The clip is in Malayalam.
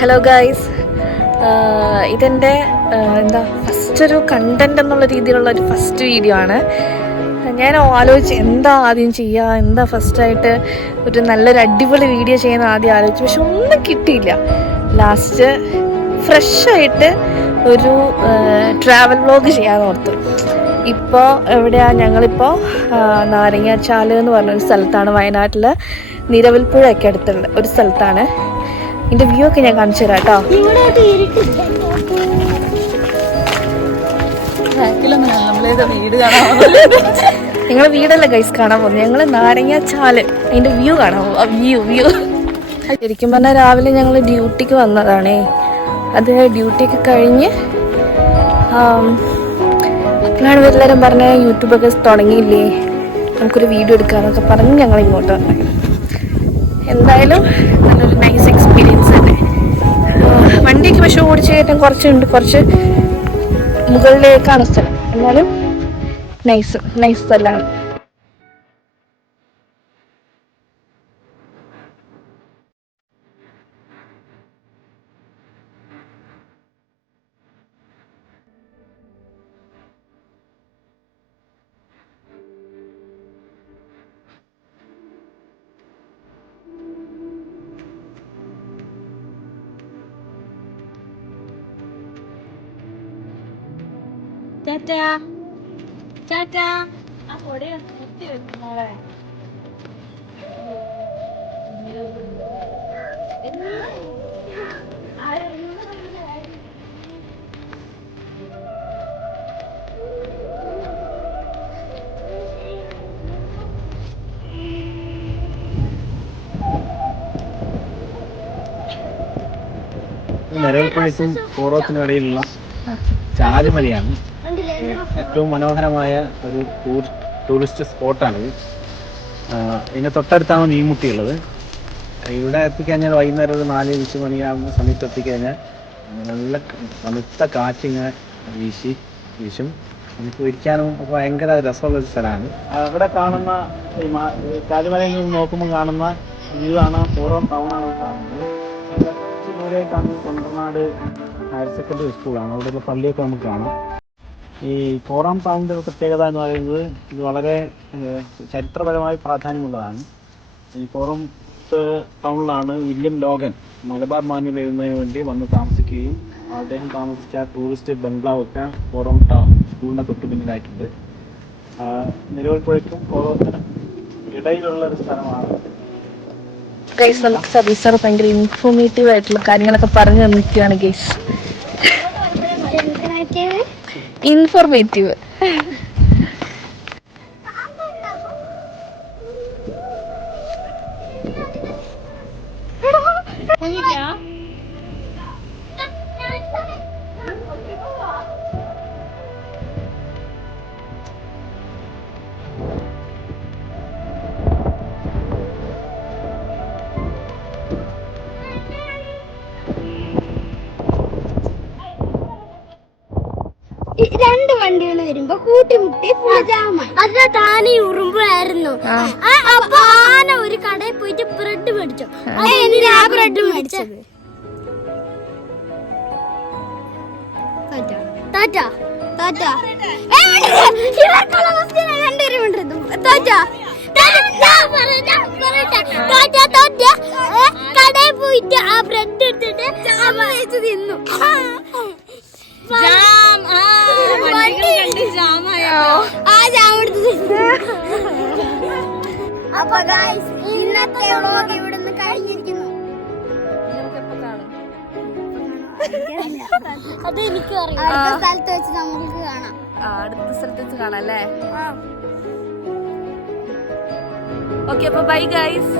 ഹലോ ഗൈസ്, ഇതെൻ്റെ എന്താ ഫസ്റ്റ് ഒരു കണ്ടന്റ് എന്നുള്ള രീതിയിലുള്ള ഒരു ഫസ്റ്റ് വീഡിയോ ആണ്. ഞാൻ ആലോചിച്ച് എന്താ ആദ്യം ചെയ്യുക, എന്താ ഫസ്റ്റായിട്ട് ഒരു നല്ലൊരു അടിപൊളി വീഡിയോ ചെയ്യുന്ന ആദ്യം ആലോചിച്ചു. പക്ഷെ ഒന്നും കിട്ടിയില്ല. ലാസ്റ്റ് ഫ്രഷായിട്ട് ഒരു ട്രാവൽ വ്ലോഗ് ചെയ്യാൻ ഓർത്തു. ഇപ്പോൾ എവിടെയാണ്? ഞങ്ങളിപ്പോൾ നാരങ്ങാച്ചാല് എന്ന് പറഞ്ഞൊരു സ്ഥലത്താണ്, വയനാട്ടിൽ നിരവൽപ്പുഴയൊക്കെ അടുത്തുള്ള ഒരു സ്ഥലത്താണ്. ഇതിൻ്റെ വ്യൂ ഒക്കെ ഞാൻ കാണിച്ചു തരാം കേട്ടോ. നിങ്ങളെ വീടല്ല ഗൈസ് കാണാൻ പോകുന്നത്, ഞങ്ങൾ നാരങ്ങാച്ചാല് അതിൻ്റെ വ്യൂ കാണാൻ പോകും. വ്യൂ ശരിക്കും പറഞ്ഞാൽ രാവിലെ ഞങ്ങൾ ഡ്യൂട്ടിക്ക് വന്നതാണേ. അത് ഡ്യൂട്ടിയൊക്കെ കഴിഞ്ഞ് അപ്പോഴാണ് എല്ലാവരും പറഞ്ഞ യൂട്യൂബൊക്കെ തുടങ്ങിയില്ലേ, നമുക്കൊരു വീഡിയോ എടുക്കാമെന്നൊക്കെ പറഞ്ഞ് ഞങ്ങൾ ഇങ്ങോട്ട് വന്നേ. എന്തായാലും നല്ലൊരു നൈസ് എക്സ്പീരിയൻസ് തന്നെ. വണ്ടിയൊക്കെ പക്ഷെ ഓടിച്ച് കയറ്റാൻ കുറച്ച് മുകളിലേക്കാണ് സ്ഥലം. എന്നാലും നൈസ് സ്ഥലമാണ്. ടാറ്റാ. ആ പൊടി കുത്തി വെക്കുന്നോളെ. നിരവൽപ്പുഴയ്ക്കും കോറോത്തിനും ഇടയിലുള്ള ചാരുമലയാണ്. ഏറ്റവും മനോഹരമായ ഒരു ടൂറിസ്റ്റ് സ്പോട്ടാണിത്. ഇതിന് തൊട്ടടുത്താണ് മീൻമുട്ടിയുള്ളത്. ഇവിടെ എത്തിക്കഴിഞ്ഞാൽ വൈകുന്നേരം ഒരു 4-5 മണിയാകുന്ന സമയത്ത് എത്തിക്കഴിഞ്ഞാൽ നല്ല തണുത്ത കാറ്റിങ്ങനെ വീശും. നമുക്ക് ഇരിക്കാനും ഒക്കെ ഭയങ്കര രസമുള്ളൊരു സ്ഥലമാണ്. അവിടെ കാണുന്ന ചാരുമലയിൽ നിന്ന് നോക്കുമ്പോൾ കാണുന്ന വ്യൂ ആണ് കോറോം ടൗണാണ് കാണുന്നത്. ദൂരേക്കാണ് തൊണ്ടനാട് ഹയർ സെക്കൻഡറി സ്കൂളാണ്. അവിടെയുള്ള പള്ളിയൊക്കെ നമുക്ക് കാണാം. ഈ കോറോം ടൗണിൻ്റെ പ്രത്യേകത എന്ന് പറയുന്നത് ഇത് വളരെ ചരിത്രപരമായി പ്രാധാന്യമുള്ളതാണ്. ഈ കോറോം ടൗണിലാണ് വില്യം ലോഗൻ മലബാർ മാനുവൽ എഴുതുന്നതിന് വേണ്ടി വന്ന് താമസിക്കുകയും അദ്ദേഹം താമസിച്ച ടൂറിസ്റ്റ് ബംഗ്ലാവൊക്കെ കോറോം ടൗൺ സ്കൂളിനെ തൊട്ട് പിന്നിലായിട്ടുണ്ട്. നിരവൽപ്പുഴയ്ക്കും കോറോത്തിനും ഇടയിലുള്ള ഒരു സ്ഥലമാണ്. ഗൈസ്, നമുക്ക് സർവീസ് സാർ ഭയങ്കര ഇൻഫോർമേറ്റീവ് ആയിട്ടുള്ള കാര്യങ്ങളൊക്കെ പറഞ്ഞു തന്നിരിക്കുകയാണ് ഗൈസ്. ഇൻഫോർമേറ്റീവ്. രണ്ട് വണ്ടികൾ വരുമ്പോ കൂട്ടിമുട്ടി ഫുൾ ജാമായി. അത് താനെ ഉറുമ്പായിരുന്നു. അപ്പൊ ആന ഒരു കടയിൽ പോയിട്ട് ബ്രെഡ് മേടിച്ചു. എന്തിനാ ബ്രെഡ് മേടിച്ചത്? കടയിൽ പോയിട്ട് ആ ബ്രെഡ് എടുത്തിട്ട് തിന്നു. അപ്പൊ ഇന്നത്തെ വ്ലോഗ് ഇവിടുന്ന് കഴിഞ്ഞിരിക്കുന്നു. അത് എനിക്ക് അറിയാം. അടുത്ത സ്ഥലത്ത് വെച്ച് നമുക്ക് കാണാം. അടുത്ത സ്ഥലത്ത് വെച്ച് കാണാം അല്ലേ? ഓക്കെ, അപ്പൊ ബൈ ഗൈസ്.